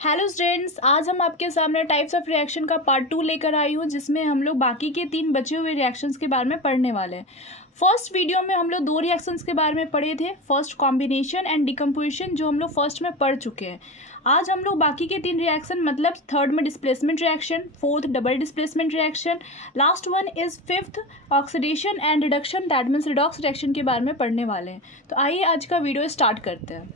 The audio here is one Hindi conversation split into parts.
हेलो स्टूडेंट्स, आज हम आपके सामने टाइप्स ऑफ रिएक्शन का पार्ट 2 लेकर आई हूँ, जिसमें हम लोग बाकी के 3 बचे हुए रिएक्शंस के बारे में पढ़ने वाले हैं। फर्स्ट वीडियो में हम लोग 2 रिएक्शंस के बारे में पढ़े थे, फर्स्ट कॉम्बिनेशन एंड डिकम्पोजिशन, जो हम लोग फर्स्ट में पढ़ चुके हैं। आज हम लोग बाकी के 3 रिएक्शन, मतलब थर्ड में displacement reaction, fourth double displacement reaction, last one is fifth oxidation and reduction, that means redox reaction के बारे में पढ़ने वाले हैं। तो आइए आज का वीडियो स्टार्ट करते हैं।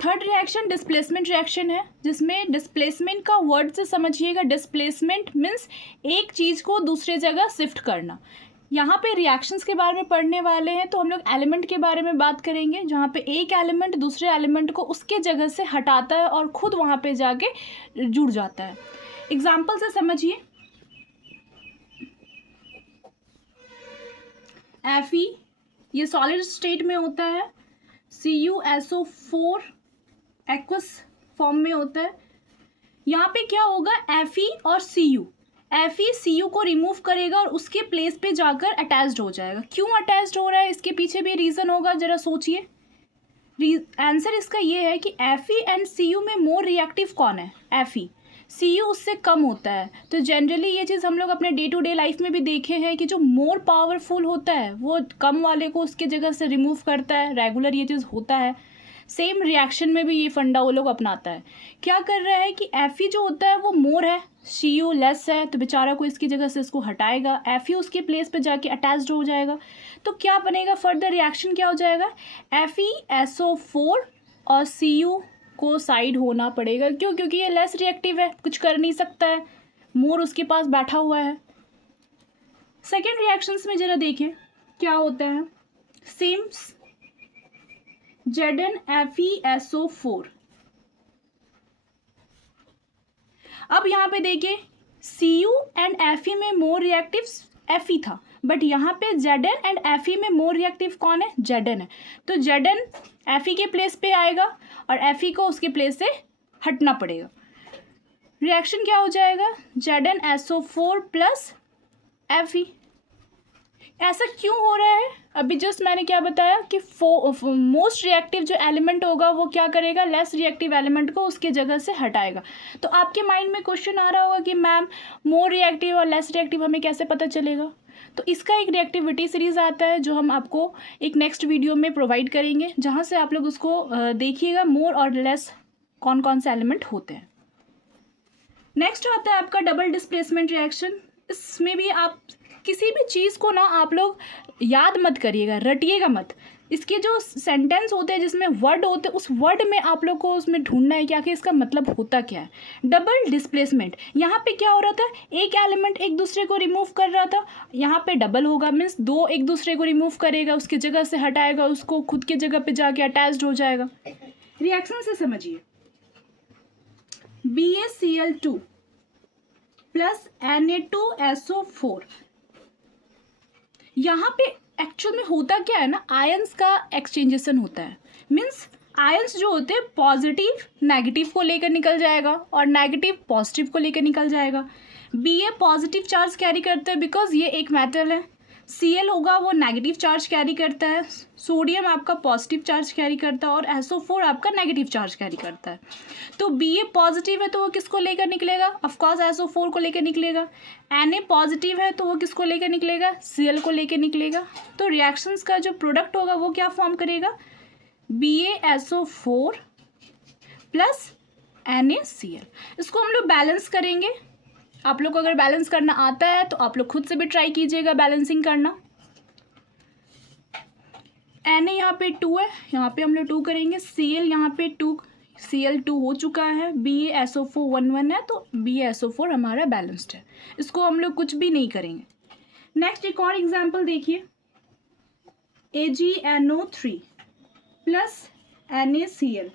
थर्ड रिएक्शन डिस्प्लेसमेंट रिएक्शन है, जिसमें डिस्प्लेसमेंट का वर्ड से समझिएगा। डिस्प्लेसमेंट मीन्स एक चीज़ को दूसरे जगह शिफ्ट करना। यहाँ पे रिएक्शंस के बारे में पढ़ने वाले हैं, तो हम लोग एलिमेंट के बारे में बात करेंगे, जहाँ पे एक एलिमेंट दूसरे एलिमेंट को उसके जगह से हटाता है और खुद वहाँ पे जाके जुड़ जाता है। एग्जाम्पल से समझिए, Fe ये सॉलिड स्टेट में होता है, CuSO4 एक्वस फॉर्म में होता है। यहाँ पे क्या होगा, Fe और Fe Cu को रिमूव करेगा और उसके प्लेस पे जाकर अटैच्ड हो जाएगा। क्यों अटैच्ड हो रहा है, इसके पीछे भी रीज़न होगा, ज़रा सोचिए। आंसर इसका ये है कि Fe एंड Cu में मोर रिएक्टिव कौन है, Fe। Cu उससे कम होता है। तो जनरली ये चीज़ हम लोग अपने डे टू डे लाइफ में भी देखे हैं कि जो मोर पावरफुल होता है वो कम वाले को उसके जगह से रिमूव करता है। रेगुलर ये चीज़ होता है। सेम रिएक्शन में भी ये फंडा वो लोग अपनाता है। क्या कर रहा है कि Fe जो होता है वो मोर है, Cu लेस है, तो बेचारा को इसकी जगह से इसको हटाएगा, Fe उसके प्लेस पे जाके अटैच्ड हो जाएगा। तो क्या बनेगा, फर्दर रिएक्शन क्या हो जाएगा, FeSO4 और Cu को साइड होना पड़ेगा। क्यों? क्योंकि ये लेस रिएक्टिव है, कुछ कर नहीं सकता है, मोर उसके पास बैठा हुआ है। सेकेंड रिएक्शंस में जरा देखिए क्या होता है। Same ZnFeSO4। अब यहाँ पे देखिए, Cu एंड Fe में मोर रिएक्टिव Fe था, बट यहाँ पे Zn एंड Fe में मोर रिएक्टिव कौन है, Zn है। तो Zn Fe के प्लेस पे आएगा और Fe को उसके प्लेस से हटना पड़ेगा। रिएक्शन क्या हो जाएगा, ZnSO4 प्लस Fe। ऐसा क्यों हो रहा है, अभी जस्ट मैंने क्या बताया कि मोस्ट रिएक्टिव जो एलिमेंट होगा वो क्या करेगा, लेस रिएक्टिव एलिमेंट को उसके जगह से हटाएगा। तो आपके माइंड में क्वेश्चन आ रहा होगा कि मैम मोर रिएक्टिव और लेस रिएक्टिव हमें कैसे पता चलेगा। तो इसका एक रिएक्टिविटी सीरीज आता है जो हम आपको एक नेक्स्ट वीडियो में प्रोवाइड करेंगे, जहाँ से आप लोग उसको देखिएगा मोर और लेस कौन कौन से एलिमेंट होते हैं। नेक्स्ट आता है आपका डबल डिस्प्लेसमेंट रिएक्शन। इसमें भी आप किसी भी चीज़ को ना आप लोग याद मत करिएगा, रटिएगा मत। इसके जो सेंटेंस होते हैं जिसमें वर्ड होते हैं, उस वर्ड में आप लोग को उसमें ढूंढना है कि आखिर इसका मतलब होता क्या है। डबल डिस्प्लेसमेंट, यहाँ पे क्या हो रहा था, एक एलिमेंट एक दूसरे को रिमूव कर रहा था, यहाँ पे डबल होगा, मीन्स दो एक दूसरे को रिमूव करेगा, उसकी जगह से हटाएगा, उसको खुद की जगह पे जाके अटैच्ड हो जाएगा। रिएक्शन से समझिए, BaCl2 प्लस Na2SO4। यहाँ पे एक्चुअल में होता क्या है ना, आयंस का एक्सचेंजेशन होता है। मीन्स आयंस जो होते हैं पॉजिटिव नेगेटिव को लेकर निकल जाएगा और नेगेटिव पॉजिटिव को लेकर निकल जाएगा। Ba पॉजिटिव चार्ज कैरी करता है बिकॉज ये एक मेटल है। Cl होगा वो नेगेटिव चार्ज कैरी करता है, सोडियम आपका पॉजिटिव चार्ज कैरी करता है और SO4 आपका नेगेटिव चार्ज कैरी करता है। तो Ba पॉजिटिव है तो वो किसको लेकर निकलेगा, ऑफकोर्स SO4 को लेकर निकलेगा। Na पॉजिटिव है तो वो किसको लेकर निकलेगा, Cl को लेकर निकलेगा। तो रिएक्शंस का जो प्रोडक्ट होगा वो क्या फॉर्म करेगा, BaSO4 प्लस NaCl। इसको हम लोग बैलेंस करेंगे। आप लोग को अगर बैलेंस करना आता है तो आप लोग खुद से भी ट्राई कीजिएगा बैलेंसिंग करना। Na यहाँ पे 2 है, यहाँ पे हम लोग 2 करेंगे। Cl यहाँ पे 2, Cl2 हो चुका है। BaSO4 1 है तो BaSO4 हमारा बैलेंस्ड है, इसको हम लोग कुछ भी नहीं करेंगे। नेक्स्ट एक और एग्जाम्पल देखिए, AgNO3 plus NaCl।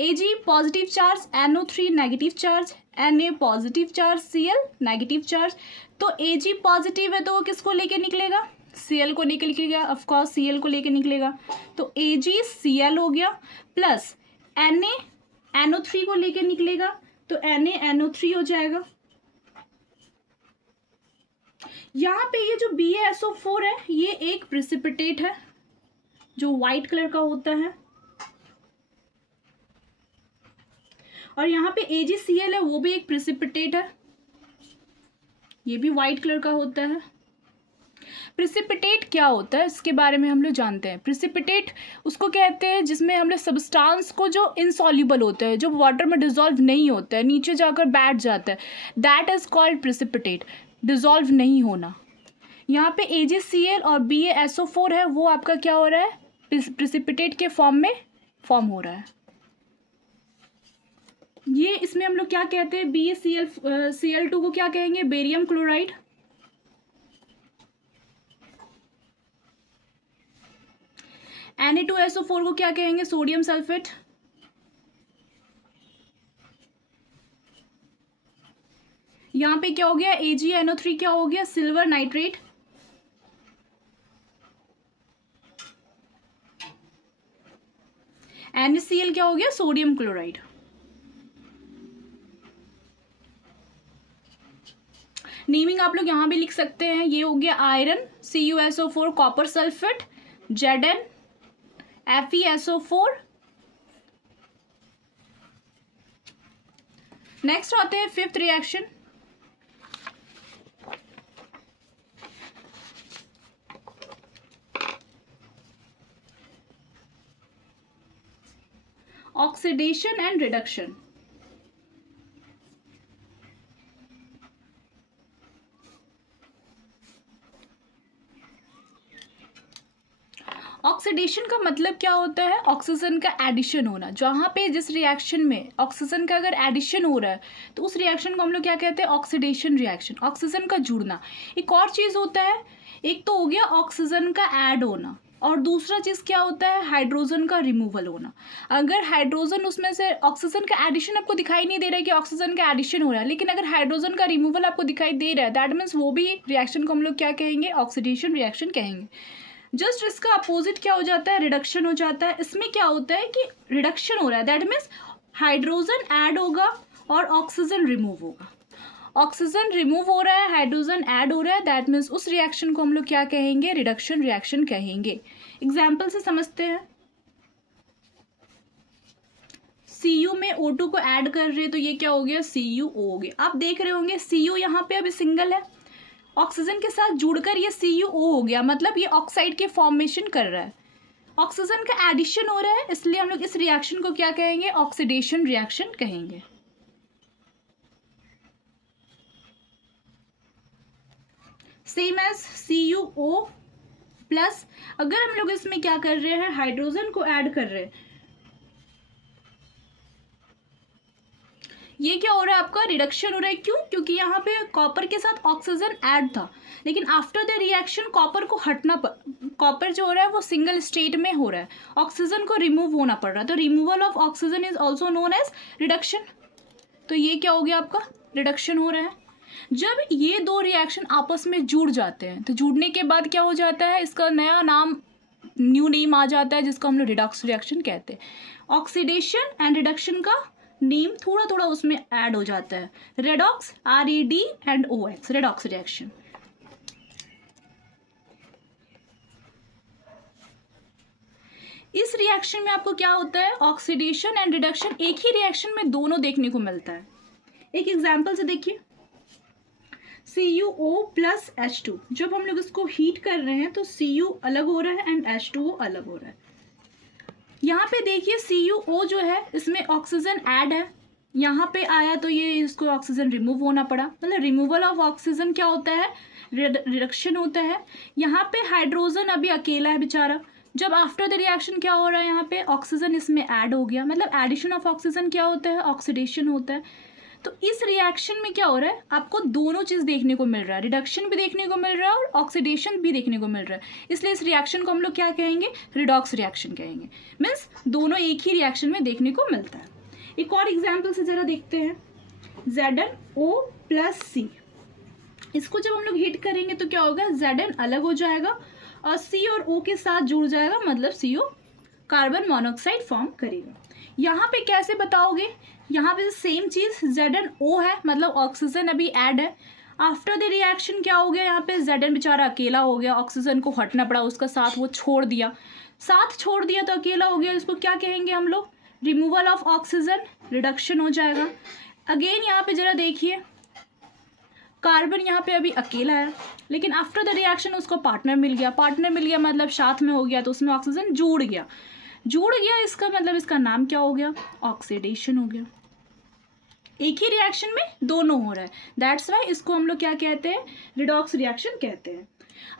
Ag positive charge, NO3 negative charge, Na positive charge, Cl negative charge. तो Ag पॉजिटिव है तो वो किसको लेके निकलेगा, Cl को लेके निकलेगा, ऑफकोर्स Cl को लेके निकलेगा। तो AgCl हो गया प्लस Na NO3 को लेके निकलेगा तो NaNO3 हो जाएगा। यहाँ पे ये जो BaSO4 है ये एक प्रेसिपिटेट है जो वाइट कलर का होता है। और यहाँ पे AgCl है, वो भी एक प्रिसिपिटेट है, ये भी वाइट कलर का होता है। प्रिसिपिटेट क्या होता है इसके बारे में हम लोग जानते हैं। प्रिसिपिटेट उसको कहते हैं जिसमें हम लोग सब्सटेंस को जो इनसॉल्युबल होता है, जो वाटर में डिजॉल्व नहीं होता है, नीचे जाकर बैठ जाता है, that is called precipitate, dissolve नहीं होना। यहाँ पे AgCl और BaSO4 है, वो आपका क्या हो रहा है, प्रिसिपिटेट के फॉर्म में फॉर्म हो रहा है। ये इसमें हम लोग क्या कहते हैं, BaCl2 को क्या कहेंगे, बेरियम क्लोराइड। Na2SO4 को क्या कहेंगे, सोडियम सल्फेट। यहाँ पे क्या हो गया, AgNO3 क्या हो गया, सिल्वर नाइट्रेट। NaCl क्या हो गया, सोडियम क्लोराइड। नेमिंग आप लोग यहाँ भी लिख सकते हैं, ये हो गया iron, CuSO4 copper sulphate, Zn FeSO4। Next आते हैं fifth reaction, oxidation and reduction. Oxidation का मतलब क्या होता है, ऑक्सीजन का एडिशन होना। जहाँ पे जिस रिएक्शन में ऑक्सीजन का अगर एडिशन हो रहा है तो उस रिएक्शन को हम लोग क्या कहते हैं, ऑक्सीडेशन रिएक्शन, ऑक्सीजन का जुड़ना। एक और चीज़ होता है, एक तो हो गया ऑक्सीजन का ऐड होना, और दूसरा चीज़ क्या होता है, हाइड्रोजन का रिमूवल होना। अगर हाइड्रोजन उसमें से, ऑक्सीजन का एडिशन आपको दिखाई नहीं दे रहा है कि ऑक्सीजन का एडिशन हो रहा है, लेकिन अगर हाइड्रोजन का रिमूवल आपको दिखाई दे रहा है, दैट मीन्स वो भी रिएक्शन को हम लोग क्या कहेंगे, ऑक्सीडेशन रिएक्शन कहेंगे। जस्ट इसका अपोजिट क्या हो जाता है, रिडक्शन हो जाता है। इसमें क्या होता है कि रिडक्शन हो रहा है, दैट मीन्स हाइड्रोजन ऐड होगा और ऑक्सीजन रिमूव होगा। ऑक्सीजन रिमूव हो रहा है, हाइड्रोजन ऐड हो रहा है, दैट मीन्स उस रिएक्शन को हम लोग क्या कहेंगे, रिडक्शन रिएक्शन कहेंगे। एग्जाम्पल से समझते हैं, Cu में O2 को ऐड कर रहे हैं तो ये क्या हो गया, CuO हो गया। आप देख रहे होंगे Cu यहाँ पे अभी सिंगल है, ऑक्सीजन के साथ जुड़कर ये CuO हो गया, मतलब ये ऑक्साइड के फॉर्मेशन कर रहा है, ऑक्सीजन का एडिशन हो रहा है, इसलिए हम लोग इस रिएक्शन को क्या कहेंगे, ऑक्सीडेशन रिएक्शन कहेंगे। सेम एज CuO प्लस, अगर हम लोग इसमें क्या कर रहे हैं, हाइड्रोजन को ऐड कर रहे हैं, ये क्या हो रहा है, आपका रिडक्शन हो रहा है। क्यों, क्योंकि यहाँ पे कॉपर के साथ ऑक्सीजन ऐड था, लेकिन आफ्टर द रिएक्शन कॉपर को हटना कॉपर जो हो रहा है वो सिंगल स्टेट में हो रहा है, ऑक्सीजन को रिमूव होना पड़ रहा है, तो removal of oxygen is also known as reduction. तो ये क्या हो गया, आपका रिडक्शन हो रहा है। जब ये दो रिएक्शन आपस में जुड़ जाते हैं तो जुड़ने के बाद क्या हो जाता है, इसका नया नाम, न्यू नेम आ जाता है, जिसको हम लोग रिडॉक्स रिएक्शन कहते हैं। ऑक्सीडेशन एंड रिडक्शन का नेम थोड़ा थोड़ा उसमें ऐड हो जाता है, रेडॉक्स, RED&OX, रेडॉक्स रिएक्शन। इस रिएक्शन में आपको क्या होता है, ऑक्सीडेशन एंड रिडक्शन एक ही रिएक्शन में दोनों देखने को मिलता है। एक एग्जांपल से देखिए, CuO प्लस H2, जब हम लोग इसको हीट कर रहे हैं तो Cu अलग हो रहा है एंड H2O अलग हो रहा है। यहाँ पे देखिए CuO जो है इसमें ऑक्सीजन ऐड है, यहाँ पे आया तो ये इसको ऑक्सीजन रिमूव होना पड़ा, मतलब रिमूवल ऑफ ऑक्सीजन क्या होता है, रिडक्शन होता है। यहाँ पे हाइड्रोजन अभी अकेला है बेचारा, जब आफ्टर द रिएक्शन क्या हो रहा है, यहाँ पे ऑक्सीजन इसमें ऐड हो गया, मतलब एडिशन ऑफ ऑक्सीजन क्या होता है, ऑक्सीडेशन होता है। तो इस रिएक्शन में क्या हो रहा है, आपको दोनों चीज़ देखने को मिल रहा है, रिडक्शन भी देखने को मिल रहा है और ऑक्सीडेशन भी देखने को मिल रहा है, इसलिए इस रिएक्शन को हम लोग क्या कहेंगे, रिडॉक्स रिएक्शन कहेंगे। मीन्स दोनों एक ही रिएक्शन में देखने को मिलता है। एक और एग्जाम्पल से ज़रा देखते हैं, ZnO प्लस C, इसको जब हम लोग हीट करेंगे तो क्या होगा, Zn अलग हो जाएगा और C और O के साथ जुड़ जाएगा, मतलब CO कार्बन मोनोऑक्साइड फॉर्म करेगा। यहाँ पे कैसे बताओगे, यहाँ पे सेम चीज़, ZnO है, मतलब ऑक्सीजन अभी ऐड है, आफ्टर द रिएक्शन क्या हो गया, यहाँ पे Zn बेचारा अकेला हो गया, ऑक्सीजन को हटना पड़ा, उसका साथ वो छोड़ दिया, साथ छोड़ दिया तो अकेला हो गया, इसको क्या कहेंगे हम लोग, रिमूवल ऑफ ऑक्सीजन रिडक्शन हो जाएगा। अगेन यहाँ पे ज़रा देखिए, कार्बन यहाँ पे अभी अकेला है, लेकिन आफ्टर द रिएक्शन उसको पार्टनर मिल गया। पार्टनर मिल गया मतलब साथ में हो गया, तो उसमें ऑक्सीजन जुड़ गया। जुड़ गया इसका मतलब इसका नाम क्या हो गया? ऑक्सीडेशन हो गया। एक ही रिएक्शन में दोनों हो रहा है, दैट्स वाई इसको हम लोग क्या कहते हैं? रिडॉक्स रिएक्शन कहते हैं।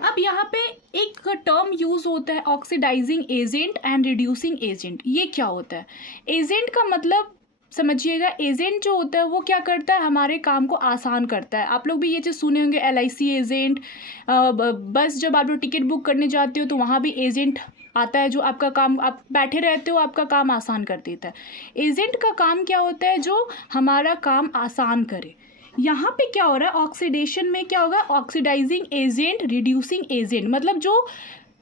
अब यहाँ पे एक टर्म यूज़ होता है oxidising agent and reducing agent. ये क्या होता है? एजेंट का मतलब समझिएगा, एजेंट जो होता है वो क्या करता है? हमारे काम को आसान करता है। आप लोग भी ये चीज़ सुने होंगे, LIC एजेंट। बस जब आप लोग टिकट बुक करने जाते हो तो वहाँ भी एजेंट आता है जो आपका काम, आप बैठे रहते हो, आपका काम आसान कर देता है। एजेंट का काम क्या होता है? जो हमारा काम आसान करे। यहाँ पे क्या हो रहा है? ऑक्सीडेशन में क्या होगा? ऑक्सीडाइजिंग एजेंट, रिड्यूसिंग एजेंट, मतलब जो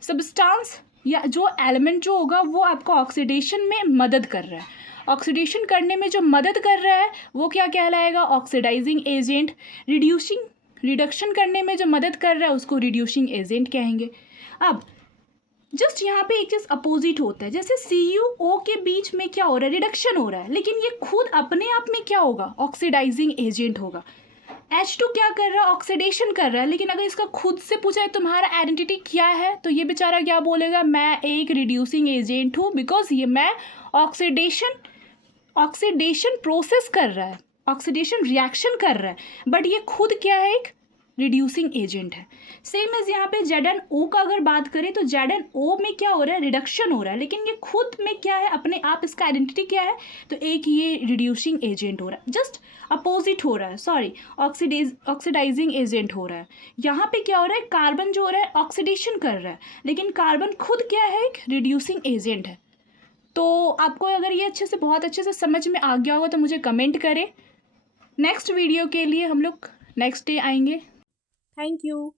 सब्सटेंस या जो एलिमेंट जो होगा वो आपको ऑक्सीडेशन में मदद कर रहा है। ऑक्सीडेशन करने में जो मदद कर रहा है वो क्या कहलाएगा? Oxidising agent. रिडक्शन करने में जो मदद कर रहा है उसको रिड्यूसिंग एजेंट कहेंगे। अब जस्ट यहाँ पे एक चीज़ अपोजिट होता है, जैसे CuO के बीच में क्या हो रहा है? रिडक्शन हो रहा है, लेकिन ये खुद अपने आप में क्या होगा? ऑक्सीडाइजिंग एजेंट होगा। H2 क्या कर रहा है? ऑक्सीडेशन कर रहा है, लेकिन अगर इसका खुद से पूछा है तुम्हारा आइडेंटिटी क्या है, तो ये बेचारा क्या बोलेगा? मैं एक रिड्यूसिंग एजेंट हूँ, बिकॉज ये मैं ऑक्सीडेशन प्रोसेस कर रहा है, ऑक्सीडेशन रिएक्शन कर रहा है, बट ये खुद क्या है? एक रिड्यूसिंग एजेंट है। सेम एज यहाँ पे ZnO का अगर बात करें तो ZnO में क्या हो रहा है? रिडक्शन हो रहा है, लेकिन ये खुद में क्या है? अपने आप इसका आइडेंटिटी क्या है? तो एक ये रिड्यूसिंग एजेंट हो रहा है, जस्ट अपोजिट हो रहा है, सॉरी ऑक्सीडाइजिंग एजेंट हो रहा है। यहाँ पे क्या हो रहा है? कार्बन जो हो रहा है ऑक्सीडेशन कर रहा है, लेकिन कार्बन खुद क्या है? एक रिड्यूसिंग एजेंट है। तो आपको अगर ये बहुत अच्छे से समझ में आ गया होगा तो मुझे कमेंट करें। नेक्स्ट वीडियो के लिए हम लोग नेक्स्ट डे आएंगे। Thank you.